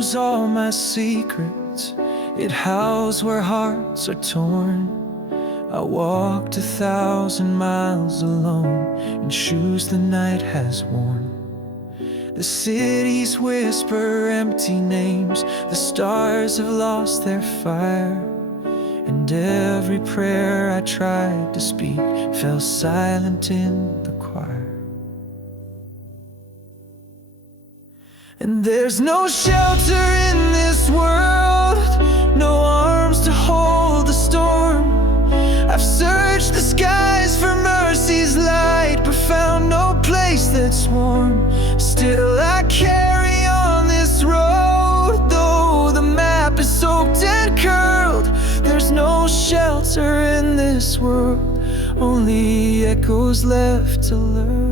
knows all my secrets. It howls where hearts are torn. I walked 1,000 miles alone in shoes the night has worn. The cities whisper empty names. The stars have lost their fire, and every prayer I tried to speak fell silent in the choir. And there's no shelter in this world, no arms to hold the storm. I've searched the skies for mercy's light, but found no place that's warm. Still I carry on this road, though the map is soaked and curled. There's no shelter in this world, only echoes left to learn.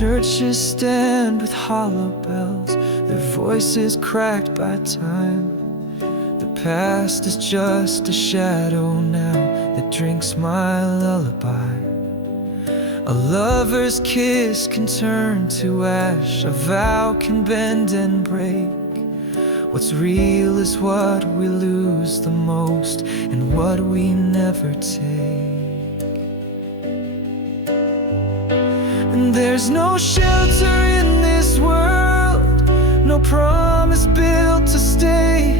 Churches stand with hollow bells, their voices cracked by time. The past is just a shadow now that drinks my lullaby. A lover's kiss can turn to ash, a vow can bend and break. What's real is what we lose the most, and what we never take. And there's no shelter in this world, no promise built to stay.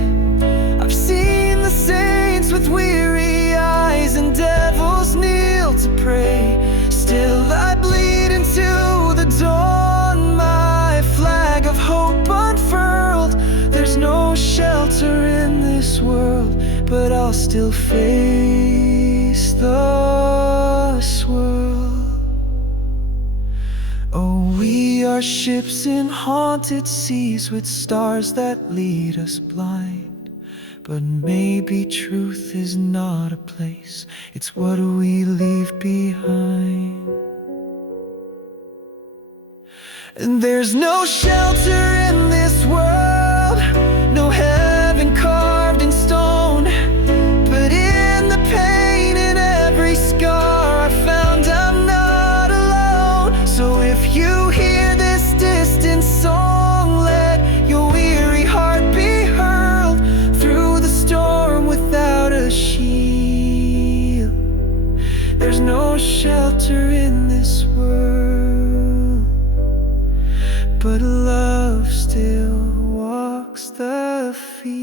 I've seen the saints with weary eyes and devils kneel to pray. Still I bleed into the dawn, my flag of hope unfurled. There's no shelter in this world, but I'll still face the swirl. Oh, we are ships in haunted seas with stars that lead us blind. But maybe truth is not a place, it's what we leave behind. And there's no shelter in this world, no heaven carved in stone. But in the pain, in every scar, I found I'm not alone. So if you hear this distant song, let your weary heart be hurled through the storm without a shield. There's no shelter in this world, but love still walks the field.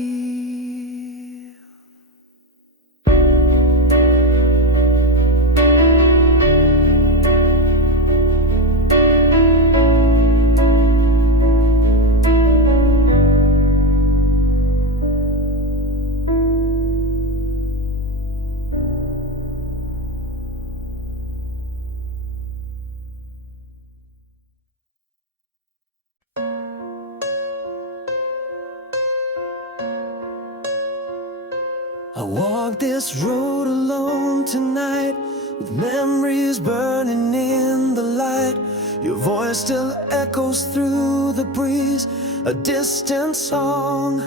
I walk this road alone tonight, with memories burning in the light. Your voice still echoes through the breeze, a distant song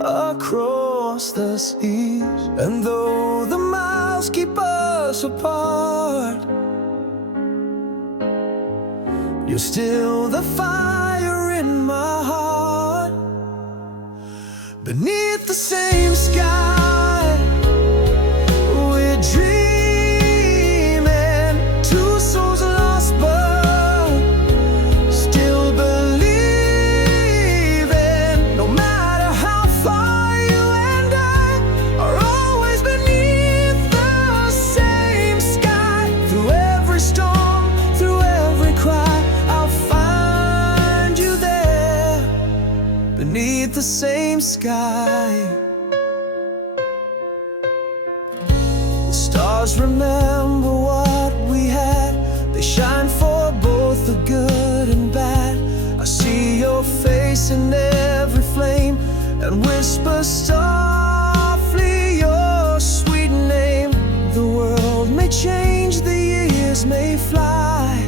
across the seas. And though the miles keep us apart, you're still the fire in my heart. Beneath the same sky, dreaming, two souls lost but still believing. No matter how far you and I are always beneath the same sky. Through every storm, through every cry, I'll find you there, beneath the same sky. Stars remember what we had, they shine for both the good and bad. I see your face in every flame and whisper softly your sweet name. The world may change, the years may fly,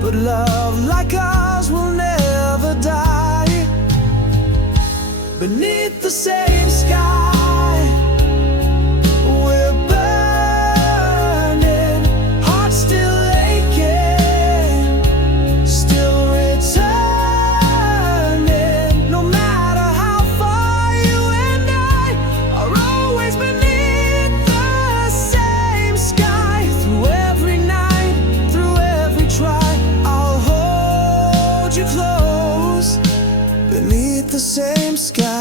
but love like ours will never die. beneath the same sky. We're burning, hearts still aching, still returning. No matter how far, you and I are always beneath the same sky. Through every night, through every try, I'll hold you close beneath the same sky.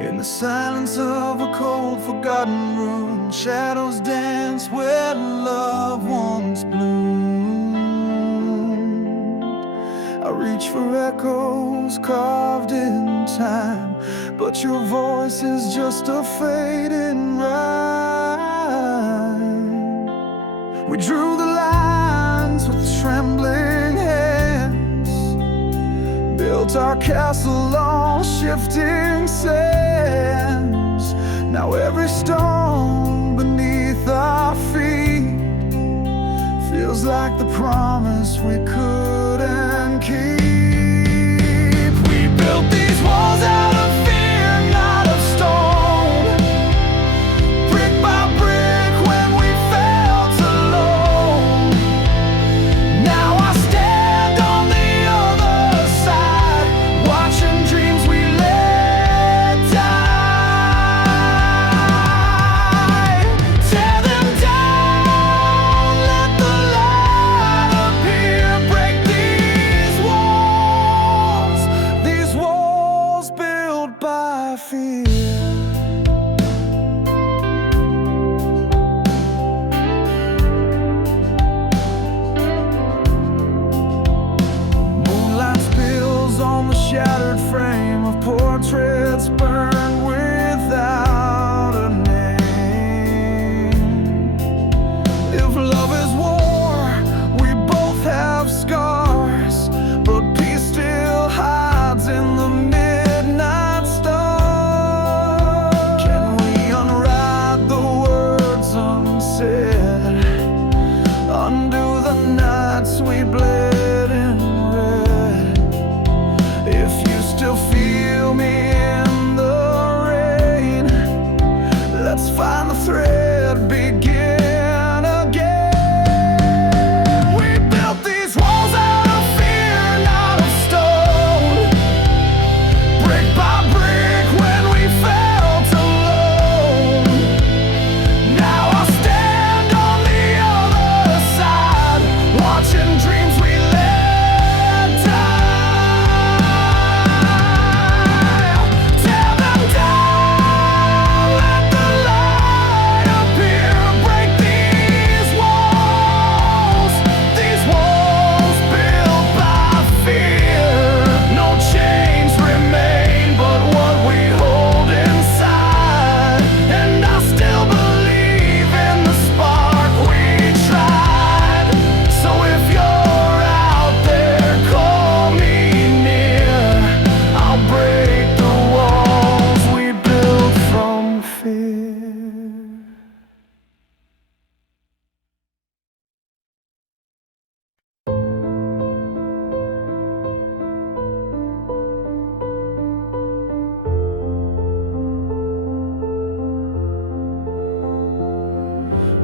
In the silence of a cold, forgotten room, shadows dance where love once bloomed. I reach for echoes carved in time, but your voice is just a fading rhyme. We drew the lines with trembling hands, built our castle on shifting sands. Now every stone beneath our feet feels like the promise we couldn't keep. We built these walls out of fear, not of stone, brick by brick when we felt alone. Now I stand on the other side, watching dreams we let die. Tear them down, let the light appear. Break these walls built by fear. Moonlight spills on the shattered frame of portraits burned without a name. If love is war, we both have scars, but peace still hides in the midnight star. Can we unwrite the words unsaid, undo the nights we bled in red? If you still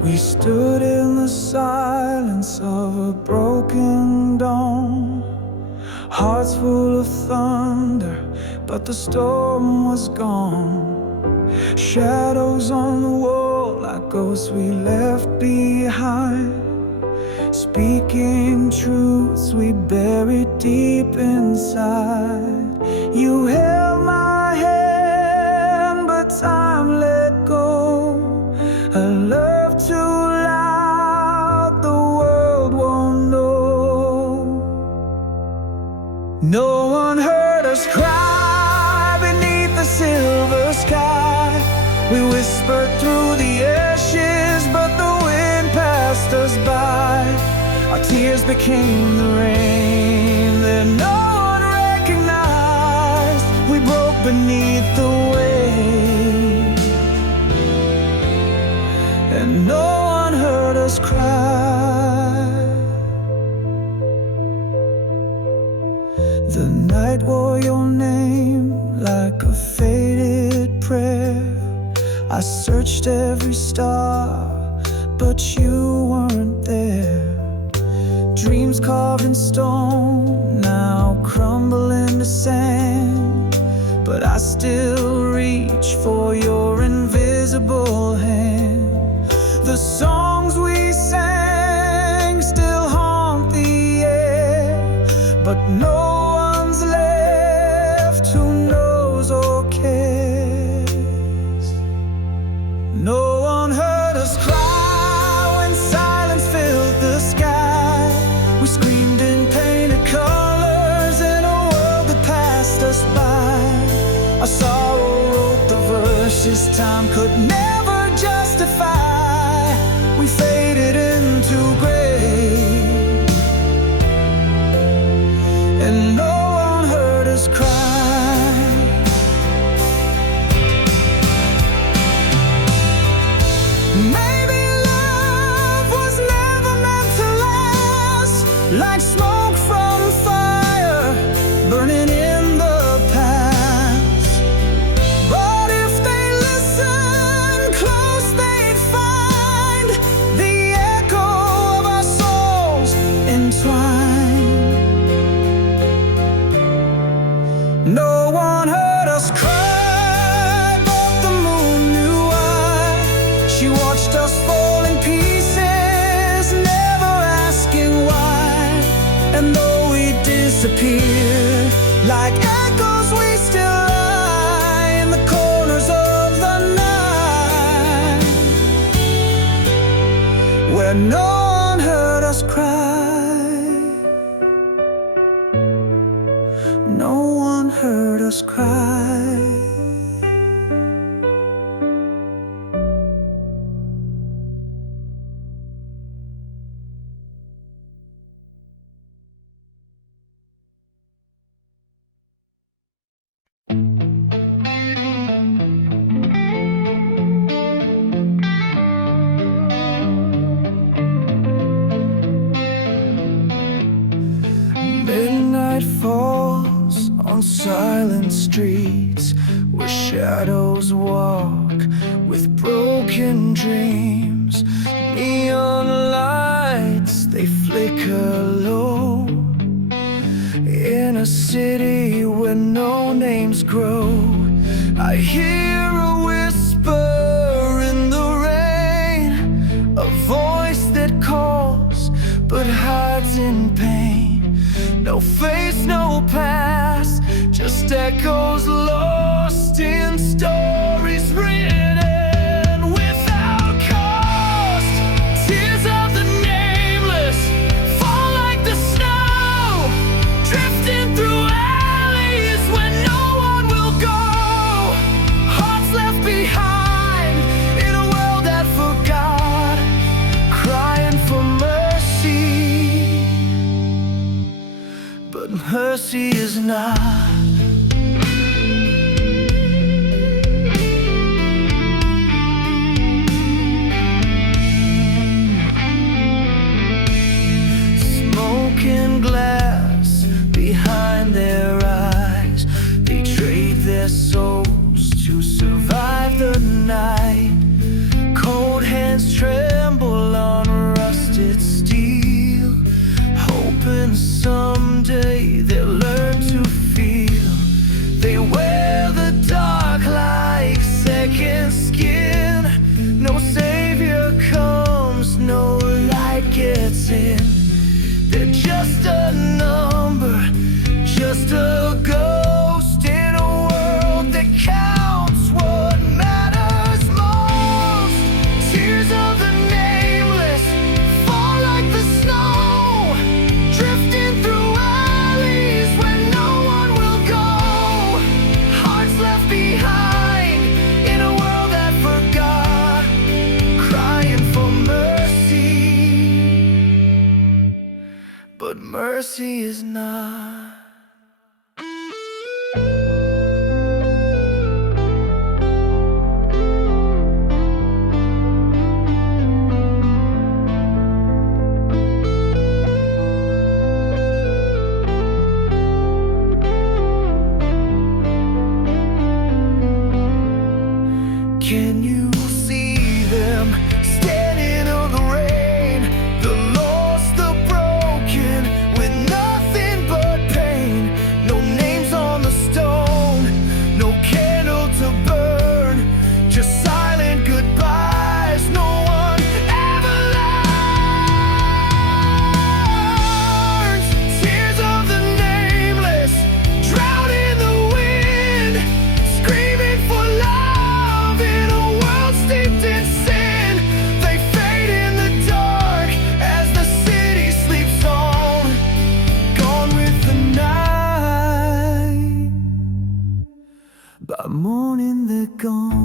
We stood in the silence of a broken dawn, hearts full of thunder, but the storm was gone. Shadows on the wall like ghosts we left behind, speaking truths we buried deep inside. You held my hand, but time let go. A love too loud, the world won't know. No one heard us cry beneath the silver sky. We whispered through the ashes, but the wind passed us by. Our tears became the rain that no one recognized. We broke beneath the weight, and no one heard us cry. The night wore your name like a faded prayer. I searched every star, but you weren't there. Dreams carved in stone now crumble into sand, but I still reach for your invisible hand. The songs we sang still haunt the air, but no one's left who knows or cares. No one heard us cry when silence filled the sky. We screamed in painted colors in a world that passed us by. Our sorrow wrote the verses time could never justify. We faded into gray, and no one heard us cry. Maybe love was never meant to last, like smoke from fire burning in the past. But if they listen close, they'd find the echo of our souls entwined. No one heard us cry, but the moon knew why. She watched us fall in pieces, never asking why. And though we disappeared like echoes, we still lie in the corners of the night, where no one heard us cry. No one heard us cry. Midnight falls on silent streets where shadows walk with broken dreams. Neon lights, they flicker low in a city where no names grow. I hear a whisper in the rain, a voice that calls but hides in pain. No face, no past, just echoes lost in stories written without cost. Tears of the nameless fall like the snow, drifting through alleys where no one will go. Hearts left behind in a world that forgot, crying for mercy, but mercy is not. Smoking glass behind their eyes, they trade their souls to survive the night. Cold hands tremble someday they'll learn to feel. They wear the dark like second skin. No savior comes, no light gets in. They're just a number, just a ghost in a world that counts what matters most. Tears of the nameless fall like the snow, drifting through alleys where no one will go. Hearts left behind in a world that forgot, crying for mercy, but mercy is not. Can you see them standing on the rain? The lost, the broken, with nothing but pain. No names on the stone, no candle to burn, just silent goodbyes. No one ever learns. Tears of the nameless drown in the wind, screaming for love in a world steeped in sin. They fade in the dark as the city sleeps on, gone with the night. By morning they're gone.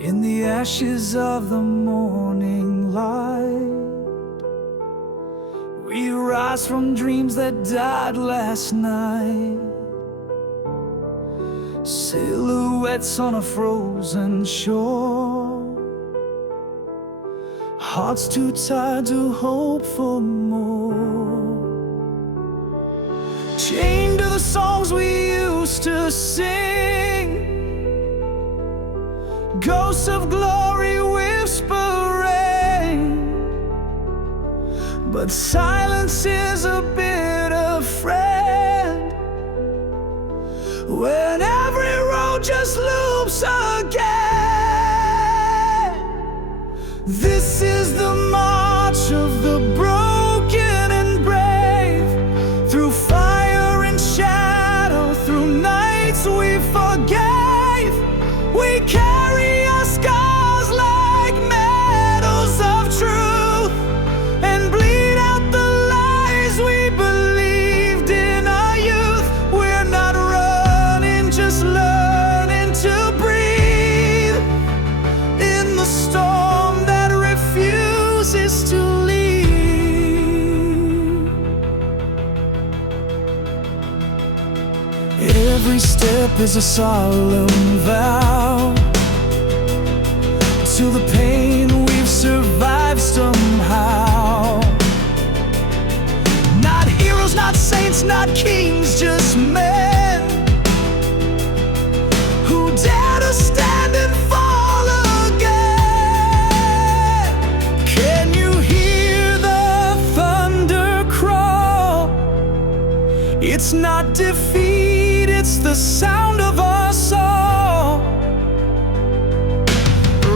In the ashes of the morning light, we rise from dreams that died last night. Silhouettes on a frozen shore, hearts too tired to hope for more. Chained to the songs we used to sing, ghosts of glory whispering, but silence is a bitter friend when every road just loops again. This is the march of the broken and brave, through fire and shadow, through nights we forgave. We carry our scars like medals of truth, and bleed out the lies we believed in our youth. We're not running, just learning to breathe in the storm that refuses to leave. Every step is a solemn vow to the pain we've survived somehow. Not heroes, not saints, not kings, just men who dare to stand and fall again. Can you hear the thunder crawl? It's not defeat, it's the sound of us all,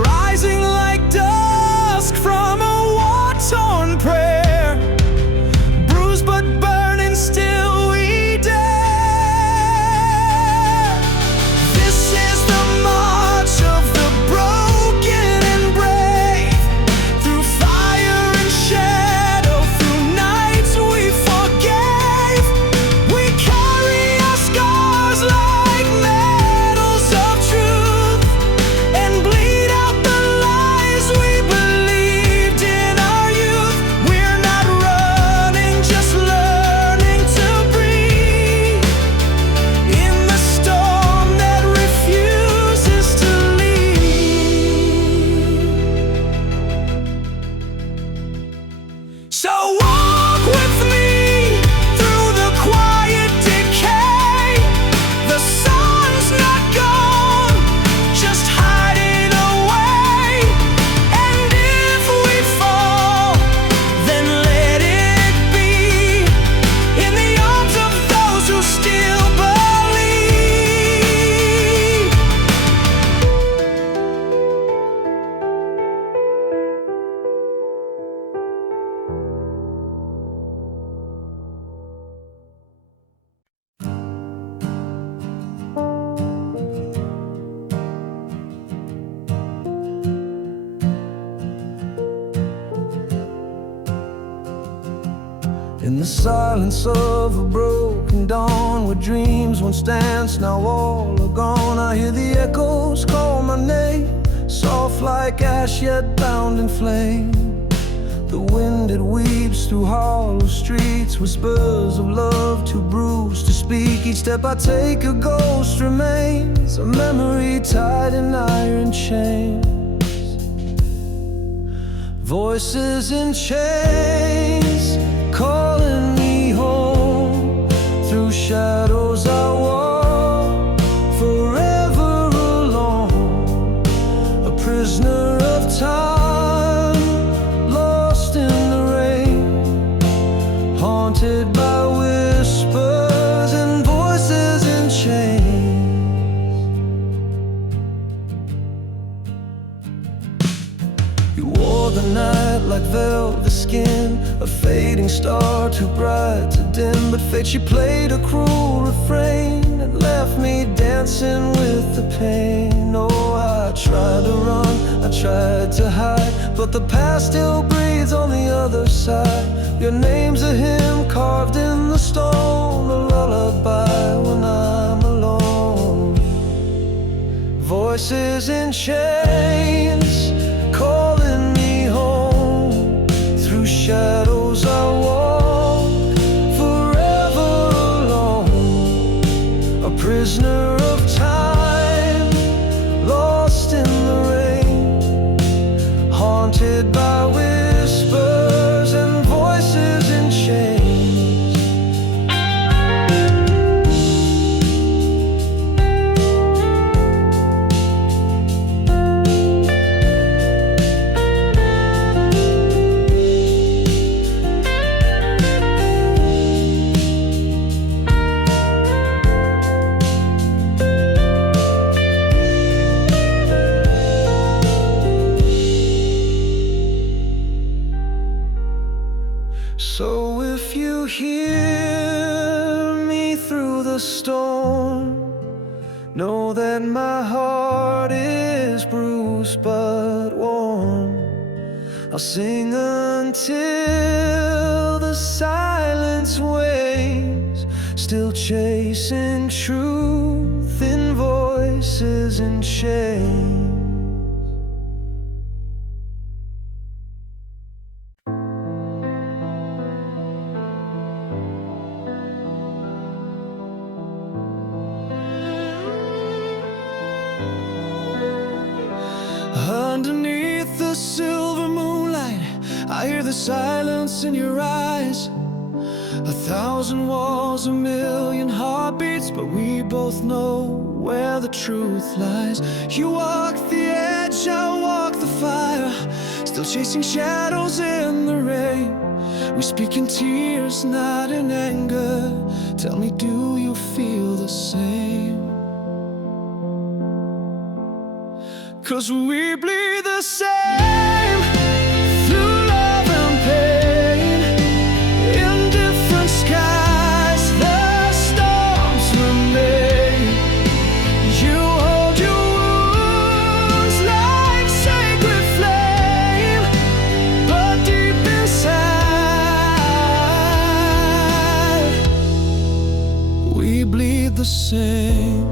rising like dusk from So walk with me through the quiet decay. The sun's not gone, just hiding away. And if we fall, then let it be in the arms of those who still believe. In the silence of a broken dawn, where dreams once danced, now all are gone, I hear the echoes call my name, soft like ash yet bound in flame. The wind, it weeps through hollow streets, whispers of love too bruised to speak. Each step I take, a ghost remains, a memory tied in iron chains. Voices in chains, calling me home. Through shadows I walk, forever alone. A prisoner of time, lost in the rain. Haunted by whispers and voices in chains. You wore the night like velvet skin, a fading star too bright to dim. But fate, she played a cruel refrain and left me dancing with the pain. Oh, I tried to run, I tried to hide, but the past still breathes on the other side. Your name's a hymn carved in the stone, a lullaby when I'm alone. Voices in chains, calling me home. Through shadows I walk, forever alone. A prisoner of time, lost in the rain. Haunted by whispers and voices in chains. So if you hear me through the storm, know that my heart is bruised but warm. I'll sing until the silence waves, still chasing truth in voices in chains. Underneath the silver moonlight, I hear the silence in your eyes. 1,000 walls, 1,000,000 heartbeats, but we both know where the truth lies. You walk the edge, I walk the fire, still chasing shadows in the rain. We speak in tears, not in anger. Tell me, do you feel the same? 'Cause we bleed the same, through love and pain. In different skies, the storms remain. You hold your wounds like sacred flame, but deep inside, we bleed the same.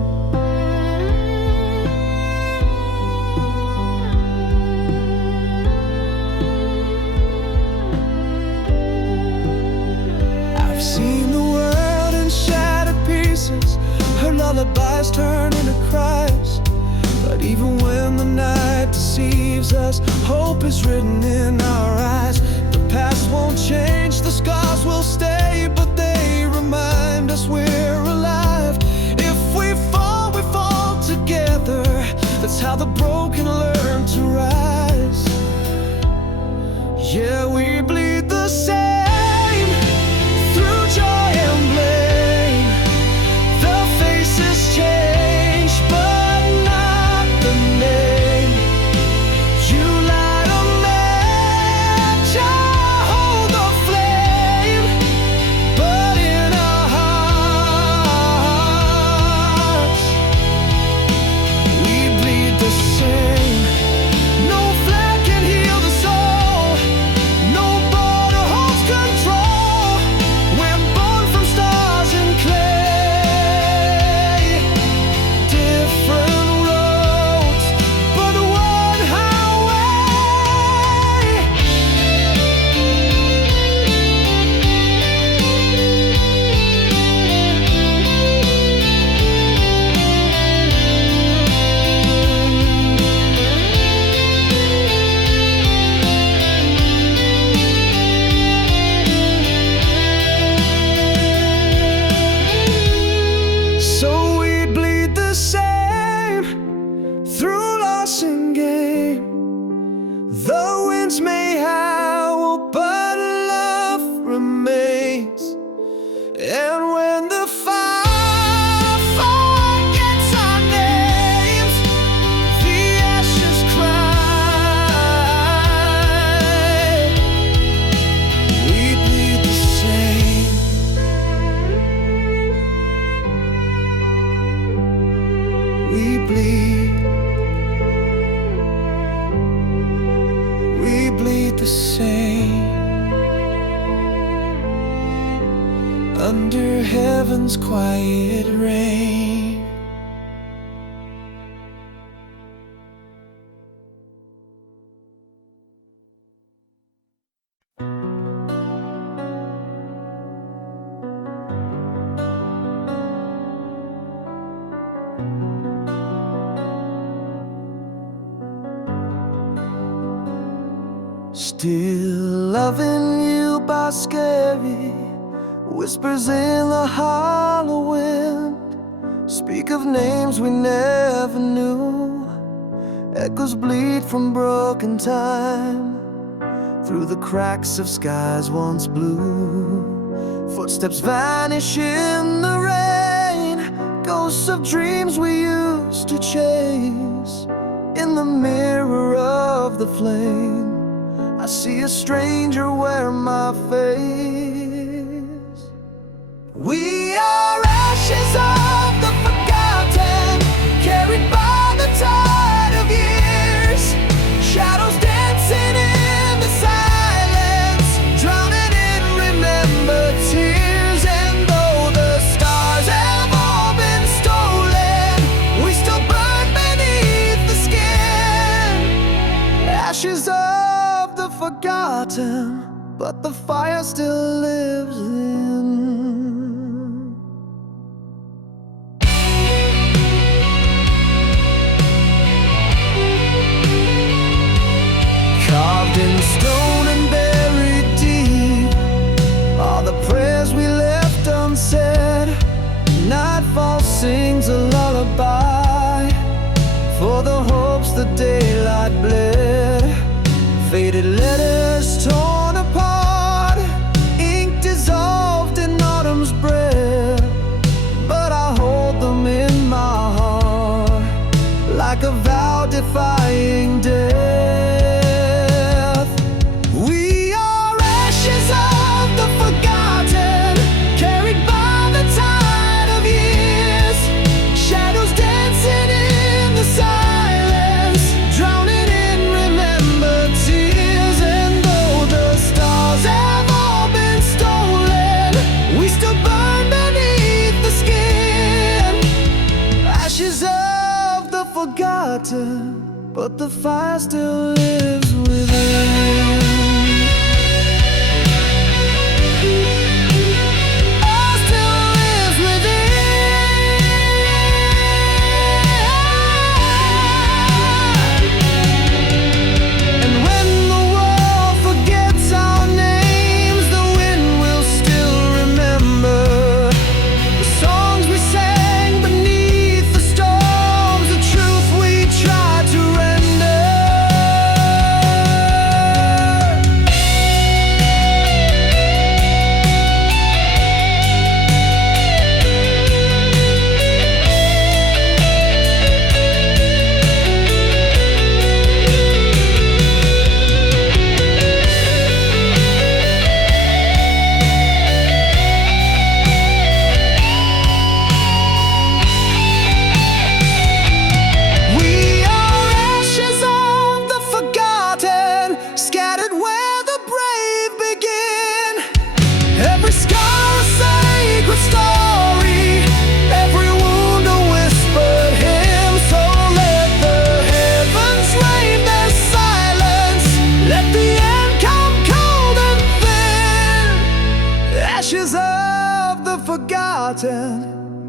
Lullabies turn into cries, but even when the night deceives us, hope is written in our eyes. The past won't change. Yeah, we bleed the same through joy and blame. The faces change, but not the name. You light a match, I hold the flame, but in our hearts we bleed the same. No flag can heal the soul, no border holds control. We're born from stars and clay, different roads, but one highway. So we bleed the same through loss and gain. The winds may howl, but love remains. And when the fire forgets our names, the ashes cry. We bleed the same. We bleed the same. Under heaven's quiet rain. Still loving you by scary whispers in the hollow wind. Speak of names we never knew. Echoes bleed from broken time through the cracks of skies once blue. Footsteps vanish in the rain, ghosts of dreams we used to chase. In the mirror of the flame, I see a stranger wear my face. We are ashes of the forgotten, carried by the tide of years. Shadows dancing in the silence, drowning in remembered tears. And though the stars have all been stolen, we still burn beneath the skin. Ashes of the forgotten, but the fire still lives in. Carved in stone and buried deep are the prayers we left unsaid. Nightfall sings a lullaby for the hopes the daylight bled. Faded letters torn apart, ink dissolved in autumn's breath. But I hold them in my heart like a vow defying death. We are ashes of the forgotten, carried by the tide of years. Shadows dancing in the silence, drowning in remembered tears. And though the stars have all been stolen, we still burn beneath the skin. Ashes of the forgotten, but the fire still lives within.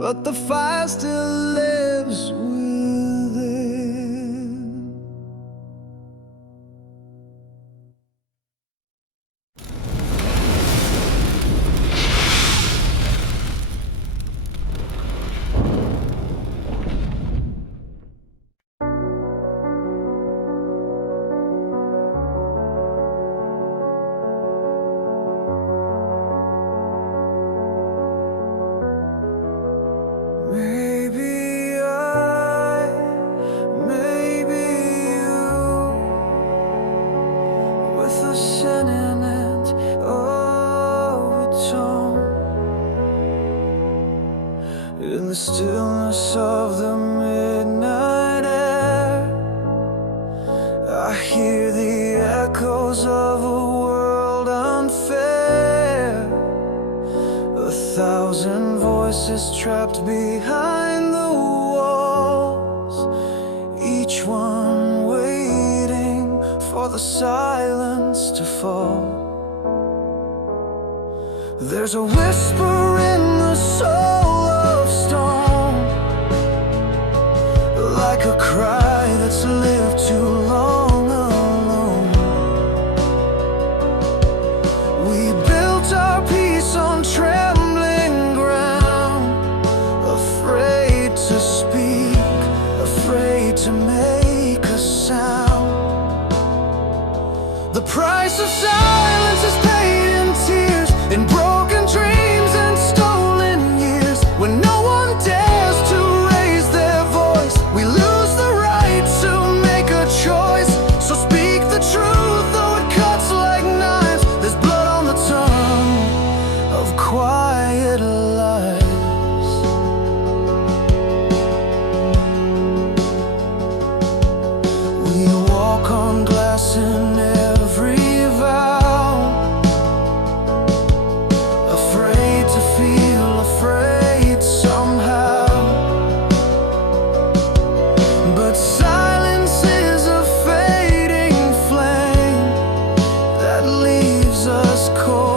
but the fire still lives within. Maybe I, maybe you, with a sentiment of a tone. In the stillness of the midnight air, I hear the echoes of a world unfair. 1,000 voices trapped behind the walls, each one waiting for the silence to fall. There's a whisper in the soul of stone, like a cry that's lived too long alone. We built our peace on trembling ground, afraid to speak, afraid to make a sound. The price of silence is paid in tears, in broken dreams and stolen years. When no one dares to raise their voice, we lose the right to make a choice. So speak the truth, though it cuts like knives. There's blood on the tongue of quiet lives. We walk on glass in every vow, afraid to feel afraid somehow. But silence is a fading flame that leaves us cold.